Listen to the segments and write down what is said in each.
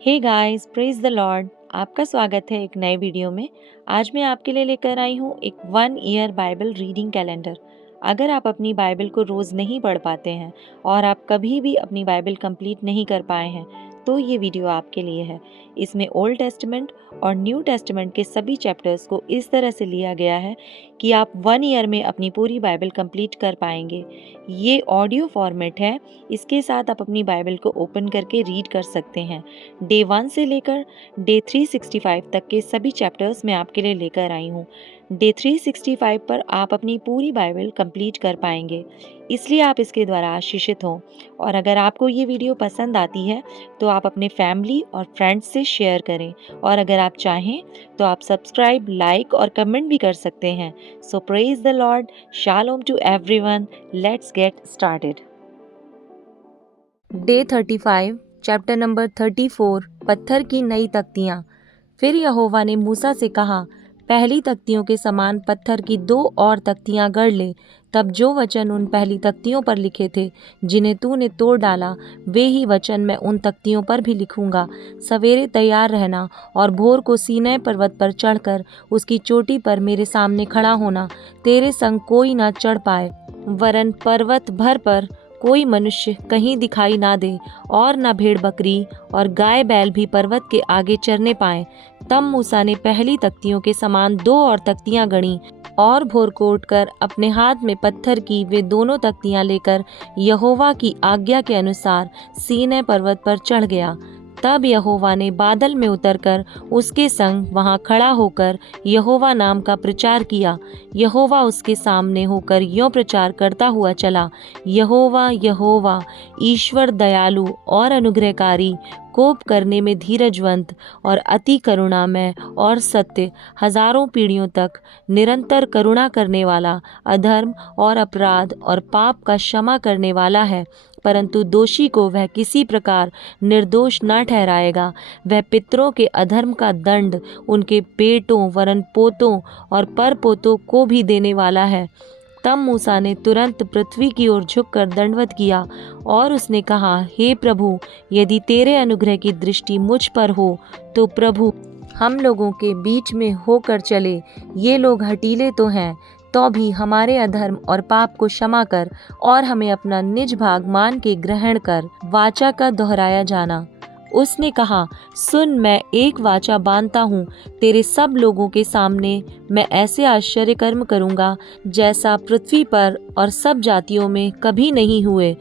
Hey guys, praise the Lord. आपका स्वागत है एक नए वीडियो में। आज मैं आपके लिए लेकर आई हूँ एक 1 ईयर बाइबल रीडिंग कैलेंडर। अगर आप अपनी बाइबल को रोज़ नहीं पढ़ पाते हैं और आप कभी भी अपनी बाइबल कंप्लीट नहीं कर पाए हैं तो ये वीडियो आपके लिए है। इसमें ओल्ड टेस्टामेंट और न्यू टेस्टामेंट के सभी चैप्टर्स को इस तरह से लिया गया है कि आप 1 ईयर में अपनी पूरी बाइबल कंप्लीट कर पाएंगे। ये ऑडियो फॉर्मेट है। इसके साथ आप अपनी बाइबल को ओपन करके रीड कर सकते हैं। डे 1 से लेकर डे 365 तक के सभी चैप्टर्स मैं आपके लिए लेकर आई हूँ। डे 365 पर आप अपनी पूरी बाइबल कंप्लीट कर पाएंगे, इसलिए आप इसके द्वारा आशीषित हों। और अगर आपको ये वीडियो पसंद आती है तो आप अपने फैमिली और फ्रेंड्स से शेयर करें, और अगर आप चाहें तो आप सब्सक्राइब, लाइक और कमेंट भी कर सकते हैं। So praise the Lord, shalom to everyone. Let's get started. Day 35, chapter number 34, पत्थर की नई तख्तियाँ। फिर यहोवा ने मूसा से कहा, पहली तख्तियों के समान पत्थर की 2 और तख्तियाँ गढ़ ले। तब जो वचन उन पहली तख्तियों पर लिखे थे जिन्हें तूने तोड़ डाला, वे ही वचन मैं उन तख्तियों पर भी लिखूंगा। सवेरे तैयार रहना और भोर को सीनै पर्वत पर चढ़कर उसकी चोटी पर मेरे सामने खड़ा होना। तेरे संग कोई ना चढ़ पाए, वरन पर्वत भर पर कोई मनुष्य कहीं दिखाई ना दे, और न भेड़ बकरी और गाय बैल भी पर्वत के आगे चरने पाएं। तब मूसा ने पहली तख्तियों के समान 2 और तख्तियां गढ़ी, और भोर को उठकर अपने हाथ में पत्थर की वे दोनों तख्तियां लेकर यहोवा की आज्ञा के अनुसार सीनै पर्वत पर चढ़ गया। तब यहोवा ने बादल में उतरकर उसके संग वहां खड़ा होकर यहोवा नाम का प्रचार किया। यहोवा उसके सामने होकर यों प्रचार करता हुआ चला, यहोवा यहोवा, ईश्वर दयालु और अनुग्रहकारी, कोप करने में धीरजवंत और अति करुणामय और सत्य, हजारों पीढ़ियों तक निरंतर करुणा करने वाला, अधर्म और अपराध और पाप का क्षमा करने वाला है। परंतु दोषी को वह किसी प्रकार निर्दोष न ठहराएगा। वह पितरों के अधर्म का दंड उनके बेटों वरन पोतों और परपोतों को भी देने वाला है। तब मूसा ने तुरंत पृथ्वी की ओर झुककर दंडवत किया और उसने कहा, हे प्रभु, यदि तेरे अनुग्रह की दृष्टि मुझ पर हो तो प्रभु हम लोगों के बीच में होकर चले। ये लोग हठीले तो हैं, तो भी हमारे अधर्म और पाप को क्षमा कर और हमें अपना निज भाग मान के ग्रहण कर। वाचा का दोहराया जाना। उसने कहा, सुन, मैं एक वाचा बांधता हूँ, तेरे सब लोगों के सामने मैं ऐसे आश्चर्य कर्म करूँगा जैसा पृथ्वी पर और सब जातियों में कभी नहीं हुए।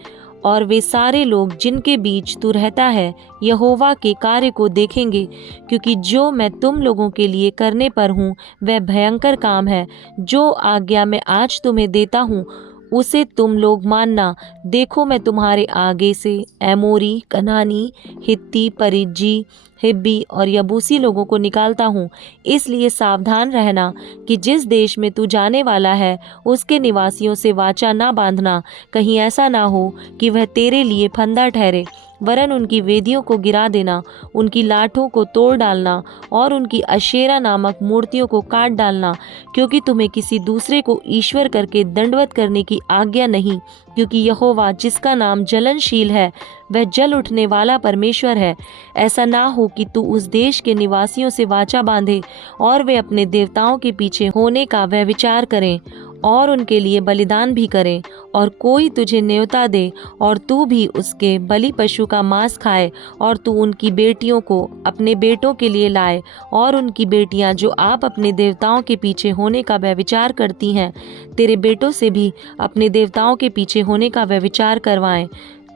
और वे सारे लोग जिनके बीच तू रहता है यहोवा के कार्य को देखेंगे, क्योंकि जो मैं तुम लोगों के लिए करने पर हूँ वह भयंकर काम है। जो आज्ञा मैं आज तुम्हें देता हूँ उसे तुम लोग मानना। देखो, मैं तुम्हारे आगे से एमोरी, कनानी, हित्ती, परिज्जी, हिब्बी और यबूसी लोगों को निकालता हूँ। इसलिए सावधान रहना कि जिस देश में तू जाने वाला है उसके निवासियों से वाचा ना बांधना। कहीं ऐसा ना हो कि वह तेरे लिए फंदा ठहरे, वरन उनकी वेदियों को गिरा देना, उनकी लाठों को तोड़ डालना और उनकी अशेरा नामक मूर्तियों को काट डालना। क्योंकि तुम्हें किसी दूसरे को ईश्वर करके दंडवत करने की आज्ञा नहीं, क्योंकि यहोवा जिसका नाम जलनशील है वह जल उठने वाला परमेश्वर है। ऐसा ना हो कि तू उस देश के निवासियों से वाचा बांधे और वे अपने देवताओं के पीछे होने का वह विचार करें और उनके लिए बलिदान भी करें, और कोई तुझे न्योता दे और तू भी उसके बलि पशु का मांस खाए, और तू उनकी बेटियों को अपने बेटों के लिए लाए, और उनकी बेटियां जो आप अपने देवताओं के पीछे होने का वह विचार करती हैं तेरे बेटों से भी अपने देवताओं के पीछे होने का वह विचार करवाएं।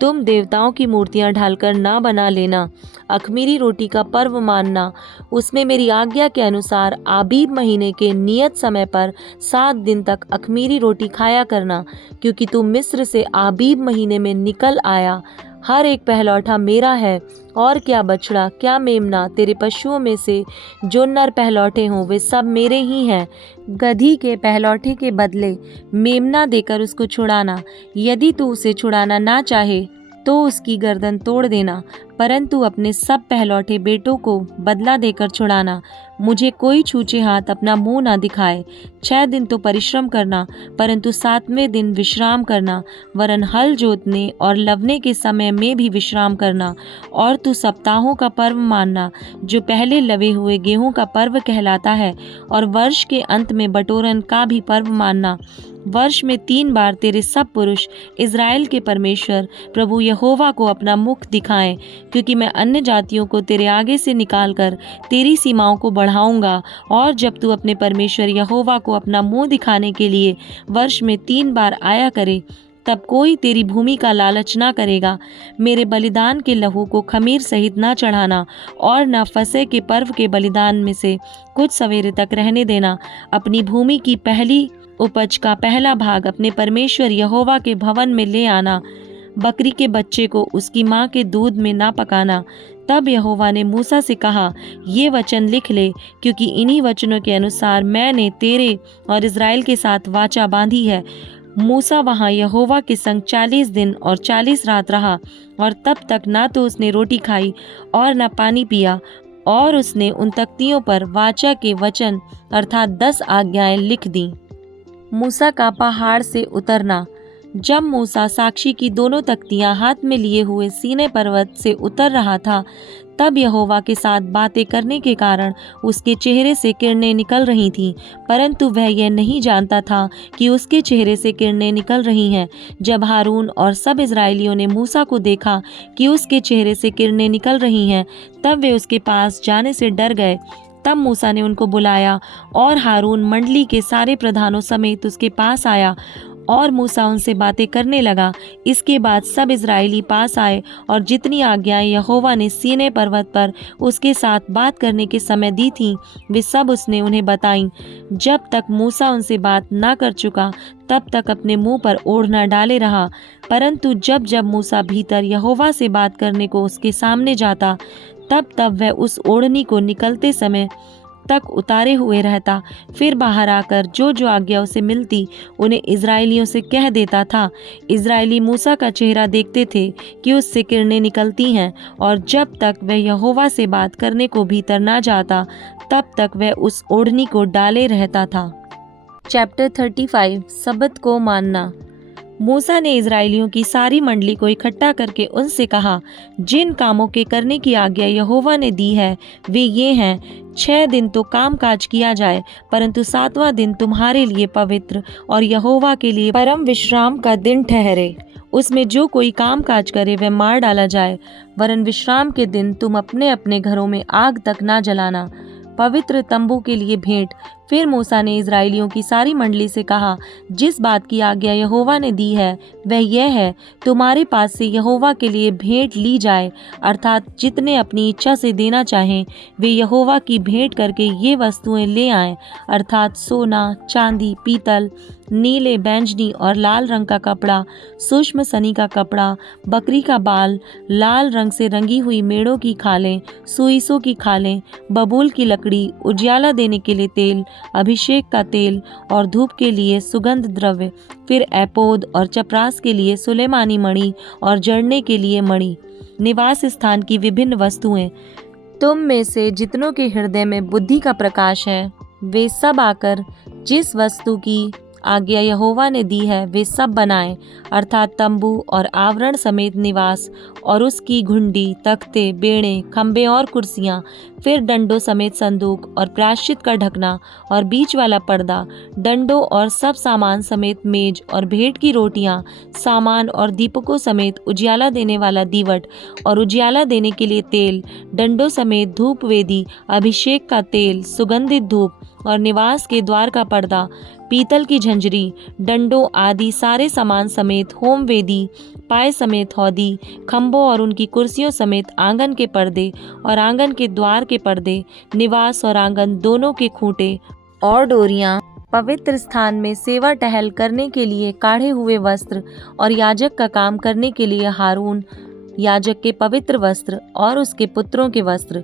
तुम देवताओं की मूर्तियां ढालकर ना बना लेना। अख़मीरी रोटी का पर्व मानना। उसमें मेरी आज्ञा के अनुसार आबीब महीने के नियत समय पर 7 दिन तक अख़मीरी रोटी खाया करना, क्योंकि तू मिस्र से आबीब महीने में निकल आया। हर एक पहलौठा मेरा है, और क्या बछड़ा क्या मेमना तेरे पशुओं में से जो नर पहलौठे हों वे सब मेरे ही हैं। गधी के पहलौठे के बदले मेमना देकर उसको छुड़ाना। यदि तू उसे छुड़ाना ना चाहे तो उसकी गर्दन तोड़ देना, परंतु अपने सब पहलौठे बेटों को बदला देकर छुड़ाना। मुझे कोई छूछे हाथ अपना मुंह ना दिखाए। 6 दिन तो परिश्रम करना, परंतु 7वें दिन विश्राम करना, वरन हल जोतने और लवने के समय में भी विश्राम करना। और तू सप्ताहों का पर्व मानना, जो पहले लवे हुए गेहूं का पर्व कहलाता है, और वर्ष के अंत में बटोरन का भी पर्व मानना। वर्ष में 3 बार तेरे सब पुरुष इज़राइल के परमेश्वर प्रभु यहोवा को अपना मुख दिखाएं, क्योंकि मैं अन्य जातियों को तेरे आगे से निकालकर तेरी सीमाओं को बढ़ाऊंगा। और जब तू अपने परमेश्वर यहोवा को अपना मुंह दिखाने के लिए वर्ष में 3 बार आया करे, तब कोई तेरी भूमि का लालच ना करेगा। मेरे बलिदान के लहू को खमीर सहित ना चढ़ाना, और न फसह के पर्व के बलिदान में से कुछ सवेरे तक रहने देना। अपनी भूमि की पहली उपज का पहला भाग अपने परमेश्वर यहोवा के भवन में ले आना। बकरी के बच्चे को उसकी माँ के दूध में ना पकाना। तब यहोवा ने मूसा से कहा, ये वचन लिख ले, क्योंकि इन्हीं वचनों के अनुसार मैंने तेरे और इज़राइल के साथ वाचा बांधी है। मूसा वहाँ यहोवा के संग 40 दिन और 40 रात रहा, और तब तक ना तो उसने रोटी खाई और ना पानी पिया। और उसने उन तख्तियों पर वाचा के वचन अर्थात 10 आज्ञाएं लिख दी। मूसा का पहाड़ से उतरना। जब मूसा साक्षी की दोनों तख्तियां हाथ में लिए हुए सीनै पर्वत से उतर रहा था, तब यहोवा के साथ बातें करने के कारण उसके चेहरे से किरणें निकल रही थीं, परंतु वह यह नहीं जानता था कि उसके चेहरे से किरणें निकल रही हैं। जब हारून और सब इज़राइलियों ने मूसा को देखा कि उसके चेहरे से किरणें निकल रही हैं, तब वे उसके पास जाने से डर गए। तब मूसा ने उनको बुलाया, और हारून मंडली के सारे प्रधानों समेत उसके पास आया, और मूसा उनसे बातें करने लगा। इसके बाद सब इज़राइली पास आए, और जितनी आज्ञाएं यहोवा ने सीनै पर्वत पर उसके साथ बात करने के समय दी थीं, वे सब उसने उन्हें बताईं। जब तक मूसा उनसे बात ना कर चुका, तब तक अपने मुंह पर ओढ़ना डाले रहा। परंतु जब जब मूसा भीतर यहोवा से बात करने को उसके सामने जाता, तब तब वह उस ओढ़नी को निकलते समय तक उतारे हुए रहता। फिर बाहर आकर जो जो आज्ञा उसे मिलती, उन्हें इज़राइलियों से कह देता था। इज़राइली मूसा का चेहरा देखते थे कि उससे किरणें निकलती हैं, और जब तक वह यहोवा से बात करने को भीतर ना जाता, तब तक वह उस ओढ़नी को डाले रहता था। चैप्टर 35 सबत को मानना। मूसा ने इज़राइलियों की सारी मंडली को इकट्ठा करके उनसे कहा, जिन कामों के करने की आज्ञा यहोवा ने दी है वे ये हैं। 6 दिन तो काम काज किया जाए, परंतु 7वां दिन तुम्हारे लिए पवित्र और यहोवा के लिए परम विश्राम का दिन ठहरे। उसमें जो कोई काम काज करे वह मार डाला जाए, वरन विश्राम के दिन तुम अपने अपने घरों में आग तक ना जलाना। पवित्र तंबू के लिए भेंट। फिर मूसा ने इज़राइलियों की सारी मंडली से कहा, जिस बात की आज्ञा यहोवा ने दी है वह यह है, तुम्हारे पास से यहोवा के लिए भेंट ली जाए, अर्थात जितने अपनी इच्छा से देना चाहें वे यहोवा की भेंट करके ये वस्तुएं ले आएं, अर्थात सोना, चांदी, पीतल, नीले, बैंजनी और लाल रंग का कपड़ा, सूक्ष्म सनी का कपड़ा, बकरी का बाल, लाल रंग से रंगी हुई मेढ़ों की खालें, सुइसों की खालें, बबूल की लकड़ी, उजियाला देने के लिए तेल, अभिषेक का तेल और धूप के लिए सुगंध द्रव्य, फिर एपोद और चपरास के लिए सुलेमानी मणि और जड़ने के लिए मणि, निवास स्थान की विभिन्न वस्तुएं। तुम में से जितनों के हृदय में बुद्धि का प्रकाश है, वे सब आकर जिस वस्तु की आज्ञा यहोवा ने दी है वे सब बनाएं, अर्थात तंबू और आवरण समेत निवास और उसकी घुंडी, तख्ते, बेड़े, खंबे और कुर्सियां, फिर डंडों समेत संदूक और प्रायश्चित का ढकना और बीच वाला पर्दा, डंडों और सब सामान समेत मेज और भेंट की रोटियां, सामान और दीपकों समेत उजियाला देने वाला दीवट और उजियाला देने के लिए तेल, डंडों समेत धूप वेदी, अभिषेक का तेल, सुगंधित धूप और निवास के द्वार का पर्दा, पीतल की झंझरी, डंडों आदि सारे सामान समेत होम वेदी, पाए समेत हौदी, खंभों और उनकी कुर्सियों समेत आंगन के पर्दे और आंगन के द्वार के पर्दे, निवास और आंगन दोनों के खूंटे और डोरियां, पवित्र स्थान में सेवा टहल करने के लिए काढ़े हुए वस्त्र और याजक का काम करने के लिए हारून याजक के पवित्र वस्त्र और उसके पुत्रों के वस्त्र,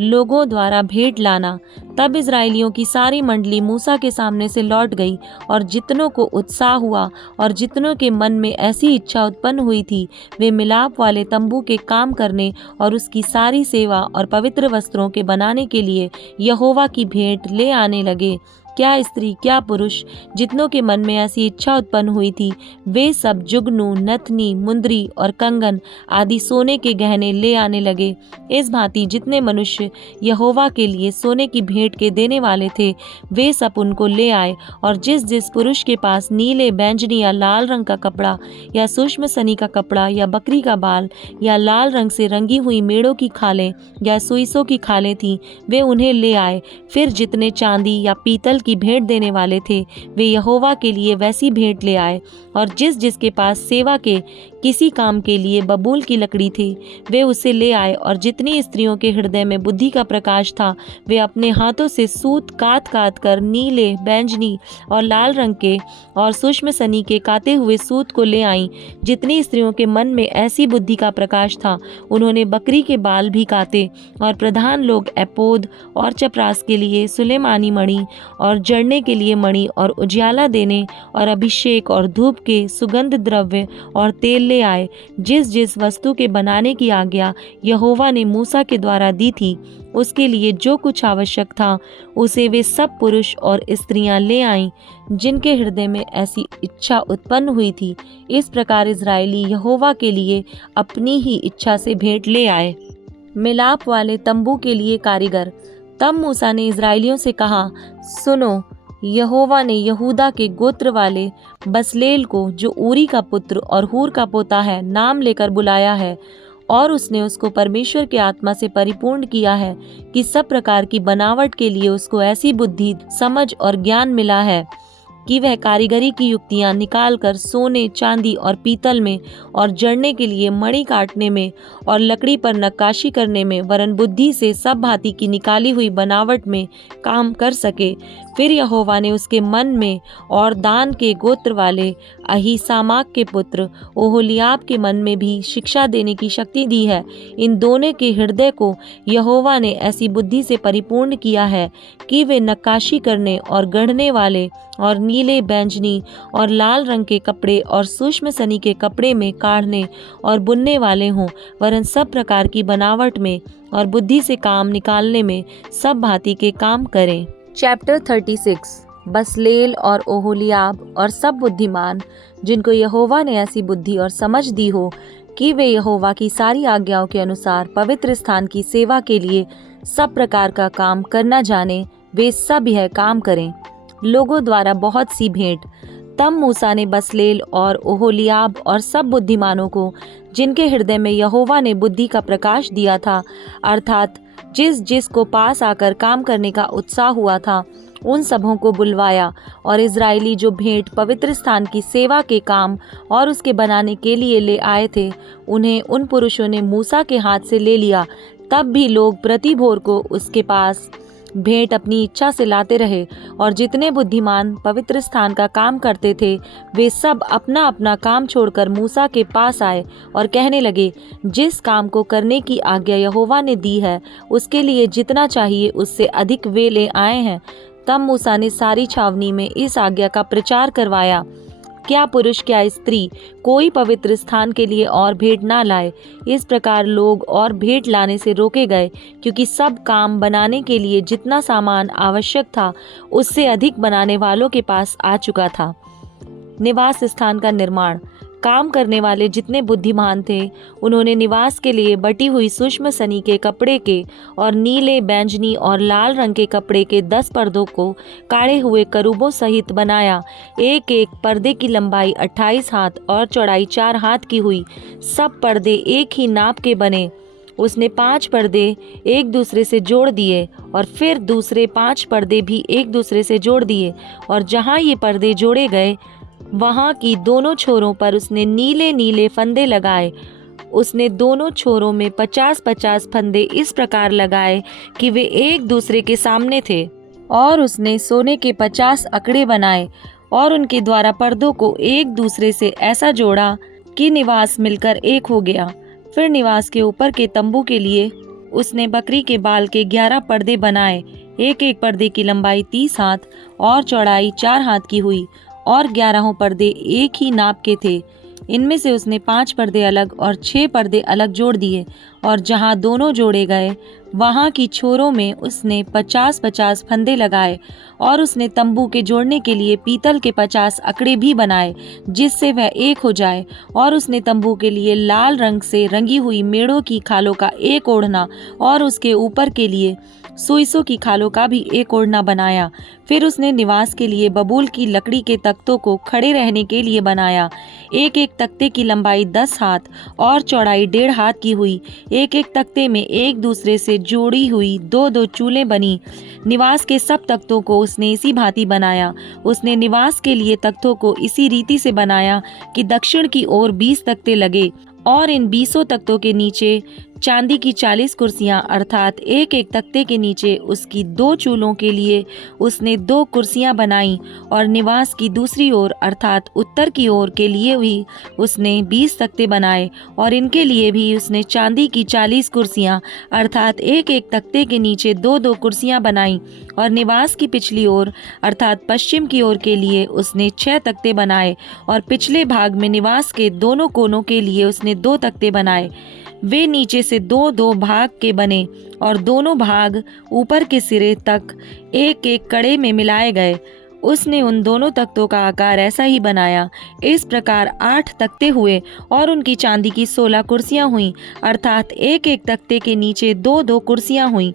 लोगों द्वारा भेंट लाना। तब इजराइलियों की सारी मंडली मूसा के सामने से लौट गई, और जितनों को उत्साह हुआ और जितनों के मन में ऐसी इच्छा उत्पन्न हुई थी, वे मिलाप वाले तंबू के काम करने और उसकी सारी सेवा और पवित्र वस्त्रों के बनाने के लिए यहोवा की भेंट ले आने लगे। क्या स्त्री क्या पुरुष जितनों के मन में ऐसी इच्छा उत्पन्न हुई थी, वे सब जुगनू, नथनी, मुंदरी और कंगन आदि सोने के गहने ले आने लगे। इस भांति जितने मनुष्य यहोवा के लिए सोने की भेंट के देने वाले थे, वे सब उनको ले आए। और जिस जिस पुरुष के पास नीले, बैंजनी या लाल रंग का कपड़ा या सूक्ष्म सनी का कपड़ा या बकरी का बाल या लाल रंग से रंगी हुई मेढ़ों की खालें या सुइसों की खालें थीं, वे उन्हें ले आए। फिर जितने चांदी या पीतल की भेंट देने वाले थे, वे यहोवा के लिए वैसी भेंट ले आए। और जिस जिसके पास सेवा के किसी काम के लिए बबूल की लकड़ी थी, वे उसे ले आए। और जितनी स्त्रियों के हृदय में बुद्धि का प्रकाश था, वे अपने हाथों से सूत काट काट कर नीले, बैंजनी और लाल रंग के और सूक्ष्म सनी के काते हुए सूत को ले आईं। जितनी स्त्रियों के मन में ऐसी बुद्धि का प्रकाश था, उन्होंने बकरी के बाल भी काते। और प्रधान लोग एपोद और चपरास के लिए सुलेमानी मणि और जड़ने के लिए मणि और उजियाला देने और अभिषेक और धूप के सुगंध द्रव्य और तेल ले आए। जिस जिस वस्तु के बनाने की आज्ञा यहोवा ने मूसा के द्वारा दी थी, उसके लिए जो कुछ आवश्यक था, उसे वे सब पुरुष और स्त्रियां ले आईं, जिनके हृदय में ऐसी इच्छा उत्पन्न हुई थी। इस प्रकार इजरायली यहोवा के लिए अपनी ही इच्छा से भेंट ले आए। मिलाप वाले तंबू के लिए कारीगर। तब मूसा ने इजराइलियों से कहा, सुनो, यहोवा ने यहूदा के गोत्र वाले बसलेल को, जो ऊरी का पुत्र और हूर का पोता है, नाम लेकर बुलाया है। और उसने उसको परमेश्वर के आत्मा से परिपूर्ण किया है कि सब प्रकार की बनावट के लिए उसको ऐसी बुद्धि, समझ और ज्ञान मिला है कि वह कारीगरी की युक्तियां निकालकर सोने, चांदी और पीतल में और जड़ने के लिए मणि काटने में और लकड़ी पर नक्काशी करने में, वरन बुद्धि से सब भांति की निकाली हुई बनावट में काम कर सके। फिर यहोवा ने उसके मन में और दान के गोत्र वाले अहीसामाक के पुत्र ओहोलियाब के मन में भी शिक्षा देने की शक्ति दी है। इन दोनों के हृदय को यहोवा ने ऐसी बुद्धि से परिपूर्ण किया है कि वे नक्काशी करने और गढ़ने वाले और नीले, बैंजनी और लाल रंग के कपड़े और सूक्ष्म सनी के कपड़े में काढ़ने और बुनने वाले हों, वरन सब प्रकार की बनावट में और बुद्धि से काम निकालने में सब भांति के काम करें। चैप्टर 36। बसलेल और ओहोलियाब और सब बुद्धिमान, जिनको यहोवा ने ऐसी बुद्धि और समझ दी हो कि वे यहोवा की सारी आज्ञाओं के अनुसार पवित्र स्थान की सेवा के लिए सब प्रकार का काम करना जाने, वे सब यह काम करें। लोगों द्वारा बहुत सी भेंट। तब मूसा ने बसलेल और ओहोलियाब और सब बुद्धिमानों को, जिनके हृदय में यहोवा ने बुद्धि का प्रकाश दिया था, अर्थात जिस जिस को पास आकर काम करने का उत्साह हुआ था, उन सबों को बुलवाया। और इजराइली जो भेंट पवित्र स्थान की सेवा के काम और उसके बनाने के लिए ले आए थे, उन्हें उन पुरुषों ने मूसा के हाथ से ले लिया। तब भी लोग प्रति भोर को उसके पास भेंट अपनी इच्छा से लाते रहे। और जितने बुद्धिमान पवित्र स्थान का काम करते थे, वे सब अपना अपना काम छोड़कर मूसा के पास आए और कहने लगे, जिस काम को करने की आज्ञा यहोवा ने दी है, उसके लिए जितना चाहिए उससे अधिक वे ले आए हैं। तब मूसा ने सारी छावनी में इस आज्ञा का प्रचार करवाया, क्या पुरुष क्या स्त्री कोई पवित्र स्थान के लिए और भेंट ना लाए। इस प्रकार लोग और भेंट लाने से रोके गए, क्योंकि सब काम बनाने के लिए जितना सामान आवश्यक था, उससे अधिक बनाने वालों के पास आ चुका था। निवास स्थान का निर्माण। काम करने वाले जितने बुद्धिमान थे, उन्होंने निवास के लिए बटी हुई सूक्ष्म सनी के कपड़े के और नीले, बैंजनी और लाल रंग के कपड़े के 10 पर्दों को काढ़े हुए करूबों सहित बनाया। एक एक पर्दे की लंबाई 28 हाथ और चौड़ाई 4 हाथ की हुई। सब पर्दे एक ही नाप के बने। उसने 5 पर्दे एक दूसरे से जोड़ दिए और फिर दूसरे 5 पर्दे भी एक दूसरे से जोड़ दिए। और जहाँ ये पर्दे जोड़े गए, वहाँ की दोनों छोरों पर उसने नीले नीले फंदे लगाए। उसने दोनों छोरों में 50-50 फंदे इस प्रकार लगाए कि वे एक दूसरे के सामने थे। और उसने सोने के 50 अकड़े बनाए और उनके द्वारा पर्दों को एक दूसरे से ऐसा जोड़ा कि निवास मिलकर एक हो गया। फिर निवास के ऊपर के तंबू के लिए उसने बकरी के बाल के 11 पर्दे बनाए। एक एक पर्दे की लंबाई 30 हाथ और चौड़ाई 4 हाथ की हुई और 11 पर्दे एक ही नाप के थे। इनमें से उसने 5 पर्दे अलग और 6 पर्दे अलग जोड़ दिए और जहाँ दोनों जोड़े गए वहाँ की छोरों में उसने 50-50 फंदे लगाए और उसने तंबू के जोड़ने के लिए पीतल के 50 अकड़े भी बनाए जिससे वह एक हो जाए। और उसने तंबू के लिए लाल रंग से रंगी हुई मेढ़ों की खालों का एक ओढ़ना और उसके ऊपर के लिए सुइसों की खालों का भी एक ओढ़ना बनाया। फिर उसने निवास के लिए बबूल की लकड़ी के तख्तों को खड़े रहने के लिए बनाया। एक एक तख्ते की लंबाई 10 हाथ और चौड़ाई 1.5 हाथ की हुई। एक एक तख्ते में एक दूसरे से जोड़ी हुई 2-2 चूलें बनी। निवास के सब तख्तों को उसने इसी भांति बनाया। उसने निवास के लिए तख्तों को इसी रीति से बनाया कि दक्षिण की ओर 20 तख्ते लगे और इन 20 तख्तों के नीचे चांदी की 40 कुर्सियां अर्थात एक एक तख्ते के नीचे उसकी 2 चूलों के लिए उसने 2 कुर्सियां बनाई। और निवास की दूसरी ओर अर्थात उत्तर की ओर के लिए भी उसने 20 तख्ते बनाए और इनके लिए भी उसने चांदी की 40 कुर्सियां अर्थात एक एक तख्ते के नीचे 2-2 कुर्सियां बनाई। और निवास की पिछली ओर अर्थात पश्चिम की ओर के लिए उसने 6 तख्ते बनाए और पिछले भाग में निवास के दोनों कोनों के लिए उसने 2 तख्ते बनाए। वे नीचे से 2-2 भाग के बने और दोनों भाग ऊपर के सिरे तक एक एक कड़े में मिलाए गए। उसने उन दोनों तख्तों का आकार ऐसा ही बनाया। इस प्रकार 8 तख्ते हुए और उनकी चांदी की 16 कुर्सियां हुईं अर्थात एक एक तख्ते के नीचे 2-2 कुर्सियां हुईं।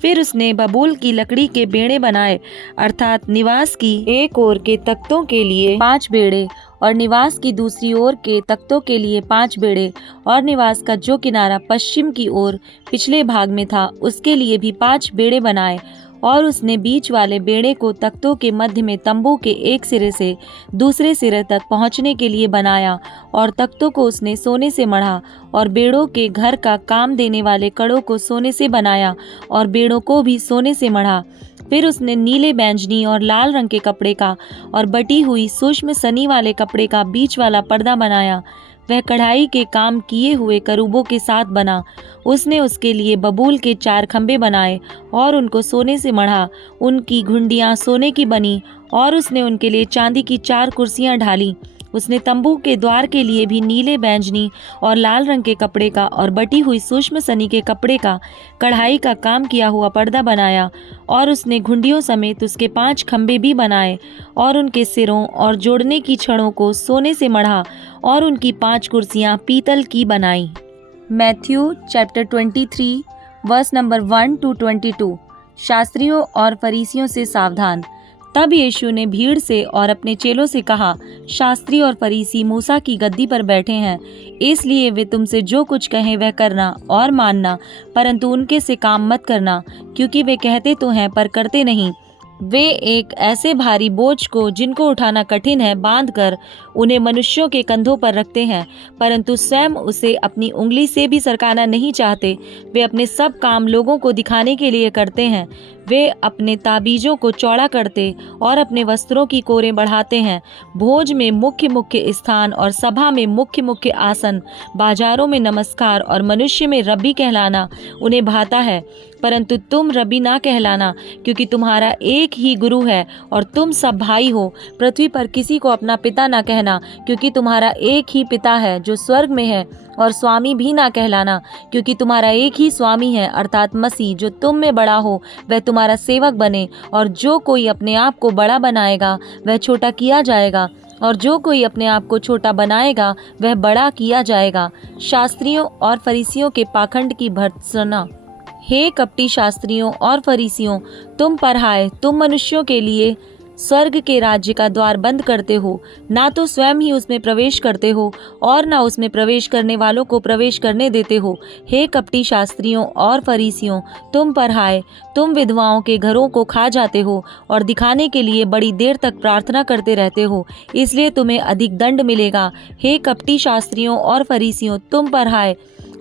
फिर उसने बबूल की लकड़ी के बेड़े बनाए अर्थात निवास की एक ओर के तख्तों के लिए 5 बेड़े और निवास की दूसरी ओर के तख्तों के लिए 5 बेड़े और निवास का जो किनारा पश्चिम की ओर पिछले भाग में था उसके लिए भी 5 बेड़े बनाए। और उसने बीच वाले बेड़े को तख्तों के मध्य में तंबू के एक सिरे से दूसरे सिरे तक पहुंचने के लिए बनाया और तख्तों को उसने सोने से मढ़ा और बेड़ों के घर का काम देने वाले कड़ों को सोने से बनाया और बेड़ों को भी सोने से मढ़ा। फिर उसने नीले बैंजनी और लाल रंग के कपड़े का और बटी हुई सूक्ष्म सनी वाले कपड़े का बीच वाला पर्दा बनाया। वह कढ़ाई के काम किए हुए करूबों के साथ बना। उसने उसके लिए बबूल के 4 खंबे बनाए और उनको सोने से मढ़ा। उनकी घुंडियां सोने की बनी और उसने उनके लिए चांदी की 4 कुर्सियां ढाली। उसने तंबू के द्वार के लिए भी नीले बैंजनी और लाल रंग के कपड़े का और बटी हुई सूक्ष्म सनी के कपड़े का कढ़ाई का काम किया हुआ पर्दा बनाया। और उसने घुंडियों समेत उसके 5 खंबे भी बनाए और उनके सिरों और जोड़ने की छड़ों को सोने से मढ़ा और उनकी 5 कुर्सियां पीतल की बनाई। Matthew chapter 23 verse number 1 to 22। शास्त्रियों और फरीसियों से सावधान। तब यीशु ने भीड़ से और अपने चेलों से कहा, शास्त्री और फरीसी मूसा की गद्दी पर बैठे हैं, इसलिए वे तुमसे जो कुछ कहें वह करना और मानना, परंतु उनके से काम मत करना, क्योंकि वे कहते तो हैं पर करते नहीं। वे एक ऐसे भारी बोझ को जिनको उठाना कठिन है बांधकर उन्हें मनुष्यों के कंधों पर रखते हैं, परंतु स्वयं उसे अपनी उंगली से भी सरकाना नहीं चाहते। वे अपने सब काम लोगों को दिखाने के लिए करते हैं। वे अपने ताबीजों को चौड़ा करते और अपने वस्त्रों की कोरें बढ़ाते हैं। भोज में मुख्य मुख्य स्थान और सभा में मुख्य मुख्य आसन, बाजारों में नमस्कार और मनुष्य में रब्बी कहलाना उन्हें भाता है, परंतु तुम रब्बी ना कहलाना, क्योंकि तुम्हारा एक ही गुरु है और तुम सब भाई हो। पृथ्वी पर किसी को अपना पिता ना कहना, क्योंकि तुम्हारा एक ही पिता है जो स्वर्ग में है, और स्वामी भी ना कहलाना, क्योंकि तुम्हारा एक ही स्वामी है अर्थात मसीह। जो तुम में बड़ा हो वह तुम्हारा सेवक बने, और जो कोई अपने आप को बड़ा बनाएगा वह छोटा किया जाएगा, और जो कोई अपने आप को छोटा बनाएगा वह बड़ा किया जाएगा। शास्त्रियों और फरीसियों के पाखंड की भर्त्सना। हे कपटी शास्त्रियों और फरीसियों, तुम पर हाय, तुम मनुष्यों के लिए स्वर्ग के राज्य का द्वार बंद करते हो, ना तो स्वयं ही उसमें प्रवेश करते हो और ना उसमें प्रवेश करने वालों को प्रवेश करने देते हो। हे कपटी शास्त्रियों और फरीसियों, तुम पर हाय, तुम विधवाओं के घरों को खा जाते हो और दिखाने के लिए बड़ी देर तक प्रार्थना करते रहते हो, इसलिए तुम्हें अधिक दंड मिलेगा। हे कपटी शास्त्रियों और फरीसियों, तुम पर हाय,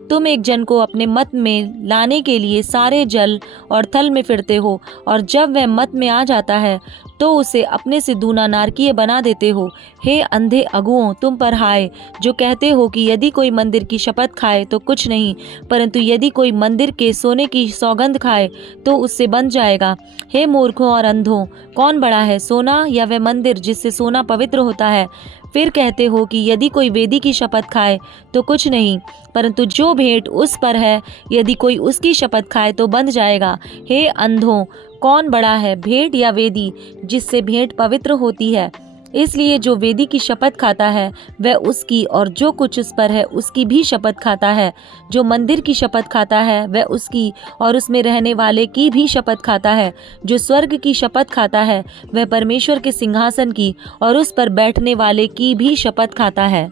तुम एक जन को अपने मत में लाने के लिए सारे जल और थल में फिरते हो, और जब वह मत में आ जाता है तो उसे अपने से दूना नारकीय बना देते हो। हे अंधे अगुओं, तुम पर हाय, जो कहते हो कि यदि कोई मंदिर की शपथ खाए तो कुछ नहीं, परंतु यदि कोई मंदिर के सोने की सौगंध खाए तो उससे बन जाएगा। हे मूर्खों और अंधों, कौन बड़ा है, सोना या वह मंदिर जिससे सोना पवित्र होता है? फिर कहते हो कि यदि कोई वेदी की शपथ खाए तो कुछ नहीं, परंतु जो भेंट उस पर है, यदि कोई उसकी शपथ खाए तो बंध जाएगा। हे अंधों, कौन बड़ा है, भेंट या वेदी जिससे भेंट पवित्र होती है? इसलिए जो वेदी की शपथ खाता है वह उसकी और जो कुछ उस पर है उसकी भी शपथ खाता है। जो मंदिर की शपथ खाता है वह उसकी और उसमें रहने वाले की भी शपथ खाता है। जो स्वर्ग की शपथ खाता है वह परमेश्वर के सिंहासन की और उस पर बैठने वाले की भी शपथ खाता है।